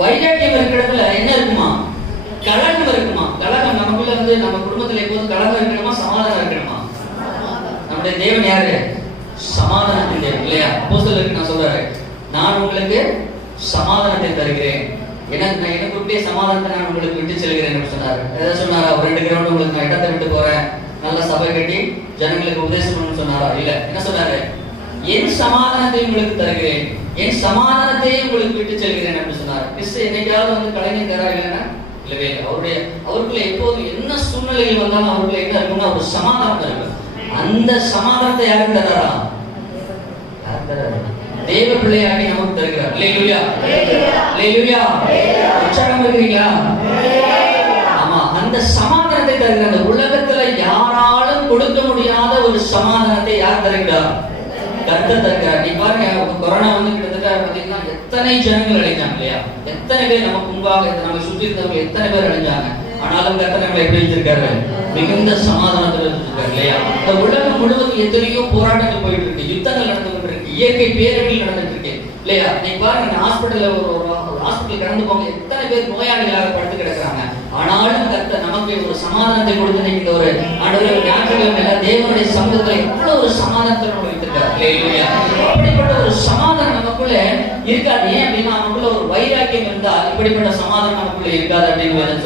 வைராக்கியம் இருக்கிற இடத்துல என்ன இருக்குமா? கலகம் இருக்குமா? கலகம் நமக்குள்ள வந்து நம்ம குடும்பத்துல எப்போதும் கலகம் இருக்கணுமா? சமாதானம் இருக்கணுமா? நம்முடைய தேவன் யாரு? சமாதானத்தின் தேவன் இல்லையா? அப்போஸ்தலருக்கு நான் சொல்றாரு நான் உங்களுக்கு சமாதானத்தை தருகிறேன். எனக்கு நான் எனக்கு சமாதானத்தை நான் உங்களுக்கு விட்டு செல்கிறேன் என்று சொன்னார். ஏதாவது சொன்னாரா? ஒரு ரெண்டு கிரவுண்ட் உங்களுக்கு நான் இடத்தை விட்டு போறேன். நல்ல சபை கட்டி ஜனங்களுக்கு உபதேசம் பண்ணு சொன்னாரா? இல்ல. என்ன சொன்னாரு? என் சமாதானத்தை உங்களுக்கு தருகிறேன். என் சமாதானத்தை உங்களுக்கு விட்டு செல்கிறேன் என்று சொன்னார். கிறிஸ்து என்னைக்காவது வந்து கலைஞர் தரா இல்லவே இல்லை அவருடைய அவருக்குள்ள எப்போதும் என்ன சூழ்நிலைகள் வந்தாலும் அவருக்குள்ள என்ன இருக்கும்னா ஒரு சமாதானம் இருக்கும். அந்த சமாதானத்தை யாருக்கு தராரா யார் தராரு? தேவ பிள்ளையாகி நமக்கு தருகிறார். அல்லேலூயா. இல்லையா உற்சாகம் இருக்கிறீங்களா? ஆமா அந்த சமாதானத்தை தருகிற அந்த உலகத்துல யாராலும் கொடுக்க முடியாத ஒரு சமாதானத்தை யார் தருகிறார்? கர்த்தர் தருகிறார் நீ பாருங்க கொரோனா வந்து கிட்டத்தட்ட பாத்தீங்கன்னா எத்தனை ஜனங்கள் அழைஞ்சாங்க இல்லையா? எத்தனை பேர் நமக்கு முன்பாக நம்ம சுற்றி இருந்தவங்க எத்தனை பேர் அழைஞ்சாங்க ஆனாலும் கர்த்தர் நம்மளை எப்படி வச்சிருக்காரு? மிகுந்த சமாதானத்தில் வச்சிருக்காரு இல்லையா? இந்த உலகம் முழுவதும் எத்தனையோ போராட்டங்கள் போயிட்டு இருக்கு யுத்தங்கள் நடந்துகிட்டு இருக்கு இயற்கை பேரழிகள் நடந்துட்டு இருக்கு இல்லையா? நீ பாருங்க ஹாஸ்பிட்டல்ல ஒரு ஹாஸ்பிட்டல் கடந்து போங்க எத்தனை பேர் நோயாளிகளாக படுத்து கிடக்குறாங்க. ஆனாலும் கர்த்தர் நமக்கு ஒரு சமாதானத்தை கொடுத்து நீங்க ஒரு ஆண்டவர் ஞாயிற்றுக்கிழமை தேவனுடைய சமூகத்துல எவ்வளவு ஒரு சமாதானத்தை நம்ம வைத்திருக்காரு? அப்படிப்பட்ட ஒரு சமாதானம் நமக்குள்ள இருக்காது. ஏன் அப்படின்னா நமக்குள்ள ஒரு வைராக்கியம் இருந்தால் இப்படிப்பட்ட சமாதானம் நமக்குள்ள இருக்காது அப்படின்னு வேதம்